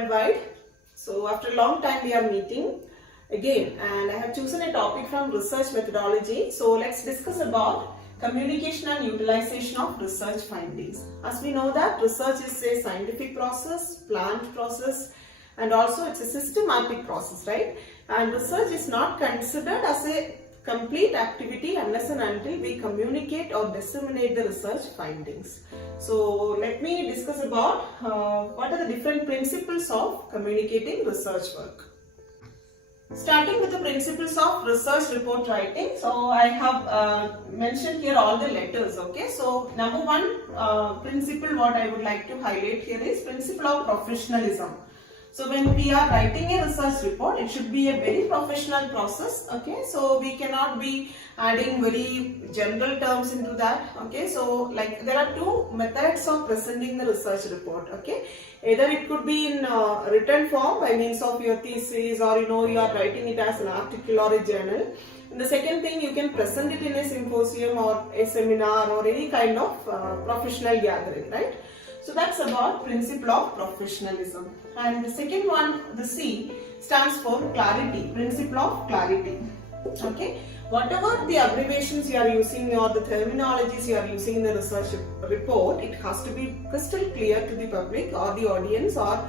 worldwide. So after a long time we are meeting again, and I have chosen a topic from research methodology. So let's discuss about communication and utilization of research findings. As we know that research is a scientific process, planned process, and also it's a systematic process, right? And research is not considered as a complete activity unless and until we communicate or disseminate the research findings. So let me discuss about what are the different principles of communicating research work. Starting with the principles of research report writing. So I have mentioned here all the letters, okay. So number one principle what I would like to highlight here is principle of professionalism. So when we are writing a research report, it should be a very professional process, okay. So we cannot be adding very general terms into that, okay. So like there are two methods of presenting the research report, okay. Either it could be in written form by means of your thesis, or you are writing it as an article or a journal. And the second thing, you can present it in a symposium or a seminar or any kind of professional gathering, right. So that's about principle of professionalism. And the second one, the C, stands for clarity, principle of clarity. Okay, whatever the abbreviations you are using or the terminologies you are using in the research report, it has to be crystal clear to the public or the audience or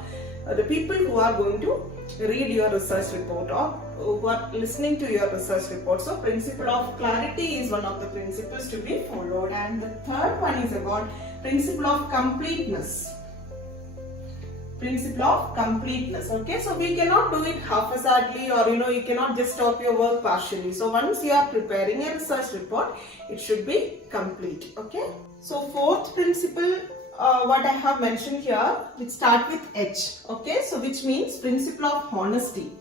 the people who are going to read your research report or who are listening to your research report. So principle of clarity is one of the principles to be followed. And the third one is about principle of completeness. Principle of completeness, okay. So we cannot do it haphazardly, or you cannot just stop your work partially. So once you are preparing a research report, it should be complete, okay. So fourth principle what I have mentioned here, which start with H, okay. So which means principle of honesty.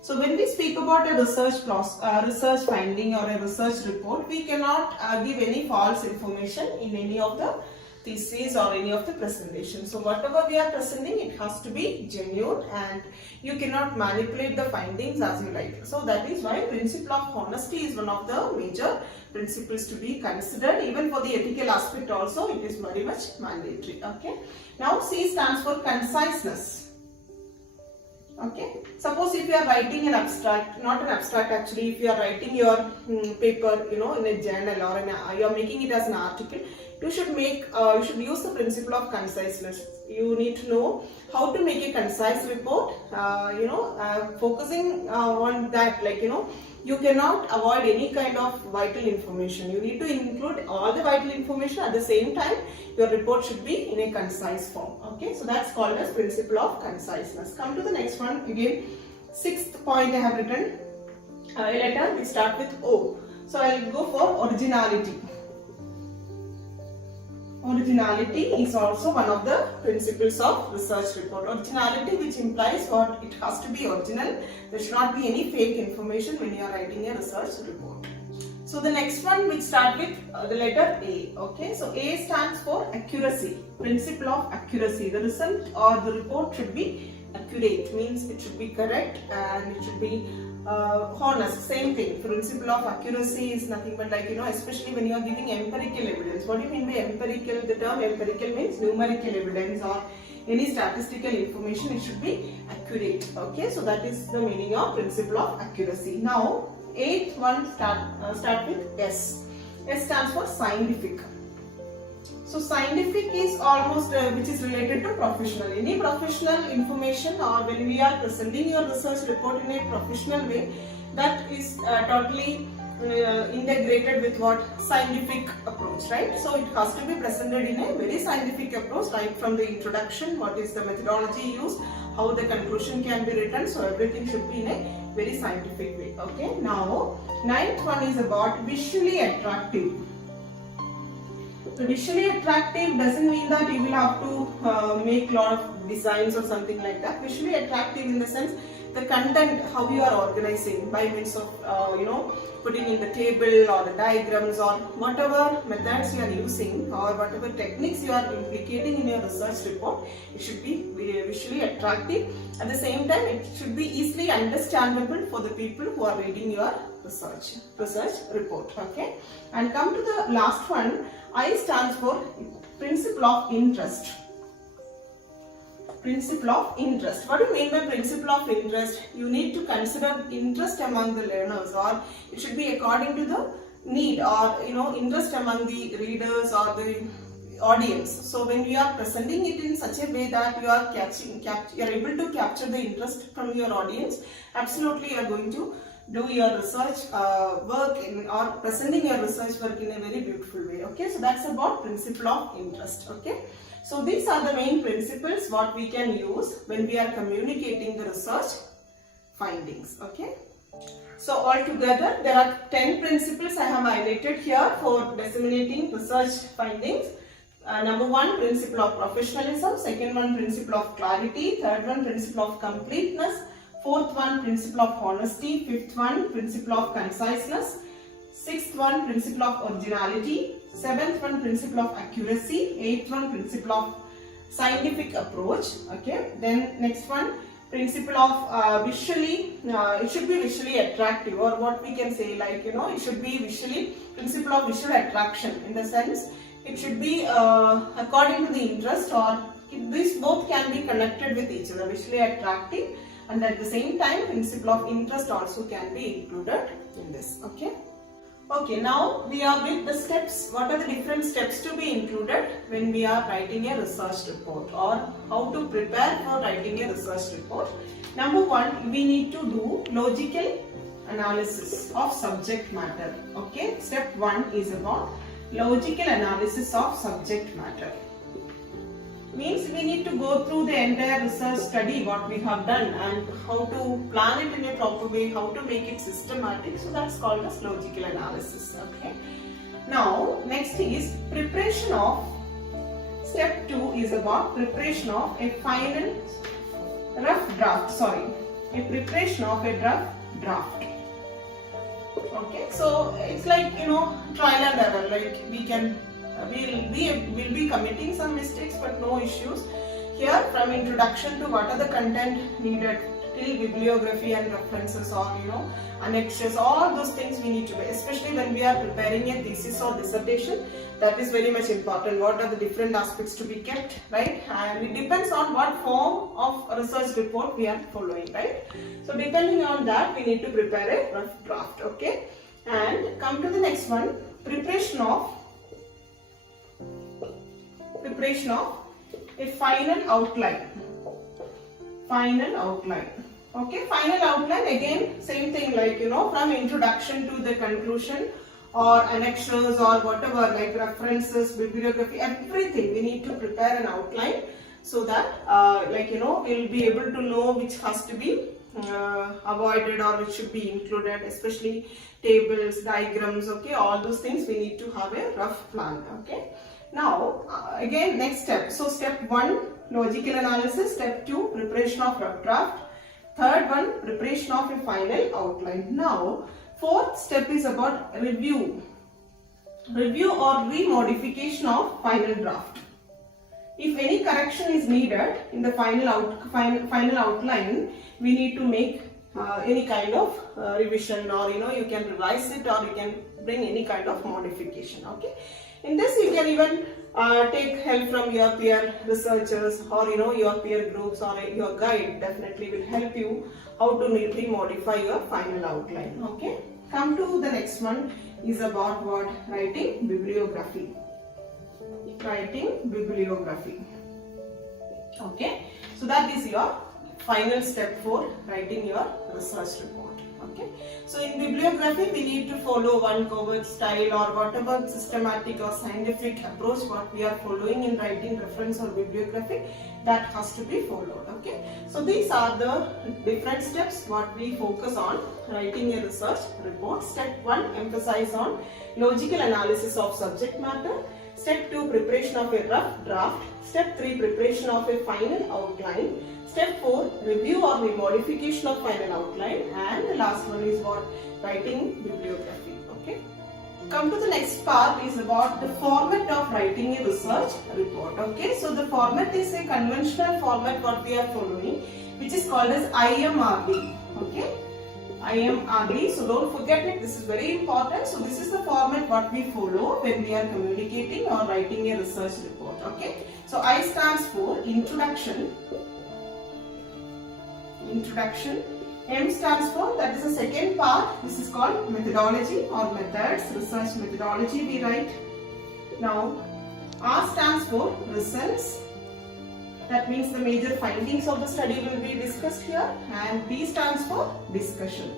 So when we speak about a research finding or a research report, we cannot give any false information in any of the thesis or any of the presentation. So whatever we are presenting, it has to be genuine and you cannot manipulate the findings as you like. So that is why principle of honesty is one of the major principles to be considered. Even for the ethical aspect also, it is very much mandatory, okay. Now C stands for conciseness. Okay, suppose if you are writing an abstract, not an abstract actually, if you are writing your paper, in a journal or you are making it as an article, you should use the principle of conciseness. You need to know how to make a concise report, focusing on that, you cannot avoid any kind of vital information. You need to include all the vital information. At the same time, your report should be in a concise form, okay. So that's called as principle of conciseness. Come to the next one. Again, sixth point I have written a letter which start with O. So I'll go for originality. Originality is also one of the principles of research report. Originality, which implies what? It has to be original. There should not be any fake information when you are writing a research report. So the next one, which start with the letter A, okay. So A stands for accuracy, principle of accuracy. The result or the report should be accurate, means it should be correct and it should be honest. Same thing, principle of accuracy is nothing but especially when you are giving empirical evidence. What do you mean by empirical? The term empirical means numerical evidence or any statistical information. It should be accurate, okay. So that is the meaning of principle of accuracy. Now eighth one start with S. S stands for scientific. So scientific is almost which is related to professional. Any professional information, or when we are presenting your research report in a professional way, that is totally integrated with what? Scientific approach, right? So it has to be presented in a very scientific approach, right from the introduction, what is the methodology used, how the conclusion can be written. So everything should be in a very scientific way, okay. Now ninth one is about visually attractive. So visually attractive doesn't mean that you will have to make a lot of designs or something like that. Visually attractive in the sense the content, how you are organizing by means of putting in the table or the diagrams or whatever methods you are using or whatever techniques you are implicating in your research report. It should be visually attractive. At the same time, it should be easily understandable for the people who are reading your research report, okay. And come to the last one. I stands for principle of interest. principle of interest. What do you mean by principle of interest? You need to consider interest among the learners, or it should be according to the need, or interest among the readers or the audience. So when you are presenting it in such a way that you are able to capture the interest from your audience, absolutely you are going to do your research work or presenting your research work in a very beautiful way. Okay, so that's about principle of interest. Okay, so these are the main principles what we can use when we are communicating the research findings. Okay, so altogether there are 10 principles I have highlighted here for disseminating research findings. Number 1, principle of professionalism. Second one, principle of clarity. Third one, principle of completeness. Fourth one, principle of honesty. Fifth one, principle of conciseness. Sixth one, principle of originality. Seventh one, principle of accuracy. Eighth one, principle of scientific approach. Okay. Then next one, principle of it should be visually attractive, or what we can say, like it should be principle of visual attraction, in the sense it should be according to the interest, or these both can be connected with each other, visually attractive, and at the same time principle of interest also can be included in this. Okay. Okay, now we are with the steps. What are the different steps to be included when we are writing a research report, or how to prepare for writing a research report? Number 1, we need to do logical analysis of subject matter. Okay, step 1 is about logical analysis of subject matter. Means we need to go through the entire research study what we have done and how to plan it in a proper way, how to make it systematic. So that's called as logical analysis. Okay. Now next is preparation of, step 2 is about preparation of a final rough draft. A preparation of a rough draft. Okay, so it's like trial and error. Like we'll be committing some mistakes, but no issues. Here, from introduction to what are the content needed till bibliography and references, or annexures, all those things we need to do. Especially when we are preparing a thesis or dissertation, that is very much important. What are the different aspects to be kept, right? And it depends on what form of research report we are following, right? So depending on that, we need to prepare a rough draft. Okay, and come to the next one, preparation of a final outline. Okay, final outline, again same thing, like from introduction to the conclusion, or annexures, or whatever, like references, bibliography, everything we need to prepare an outline, so that we'll be able to know which has to be avoided or which should be included, especially tables, diagrams. Okay, all those things we need to have a rough plan. Okay. Now again next step. So step 1, logical analysis. Step 2, preparation of rough draft. Third one, preparation of a final outline. Now fourth step is about review or remodification of final draft. If any correction is needed in the final outline, we need to make any kind of revision, or you can revise it, or you can bring any kind of modification. Okay. In this, you can even take help from your peer researchers, or your peer groups, or your guide definitely will help you how to neatly modify your final outline. Okay. Come to the next one is about what? Writing bibliography. Okay. So that is your final step for writing your research report. Okay. So in bibliography, we need to follow one covert style, or whatever systematic or scientific approach what we are following in writing reference or bibliography, that has to be followed. Okay. So these are the different steps what we focus on writing a research report. Step 1, emphasize on logical analysis of subject matter. Step 2, preparation of a rough draft. Step 3, preparation of a final outline. Step 4, review or remodification of final outline. And the last one is what? Writing bibliography. Okay. Come to the next part is about the format of writing a research report. Okay. So the format is a conventional format what we are following, which is called as IMRD. Okay. IMRD. So don't forget it. This is very important. So this is the format what we follow when we are communicating or writing a research report. Okay. So I stands for introduction. Introduction. M stands for, that is the second part. This is called methodology or methods. Research methodology we write. Now R stands for results. That means the major findings of the study will be discussed here, and D stands for discussion.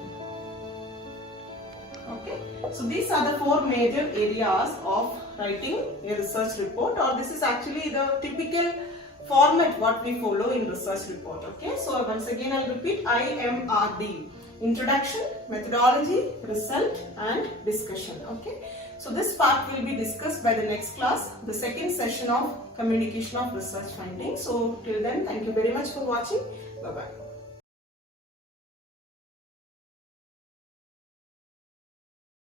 Okay, so these are the four major areas of writing a research report, or this is actually the typical format what we follow in research report. Okay, so once again I'll repeat: IMRD, introduction, methodology, result and discussion. Okay, so this part will be discussed by the next class, the second session of communication of research findings. So till then, thank you very much for watching. Bye bye.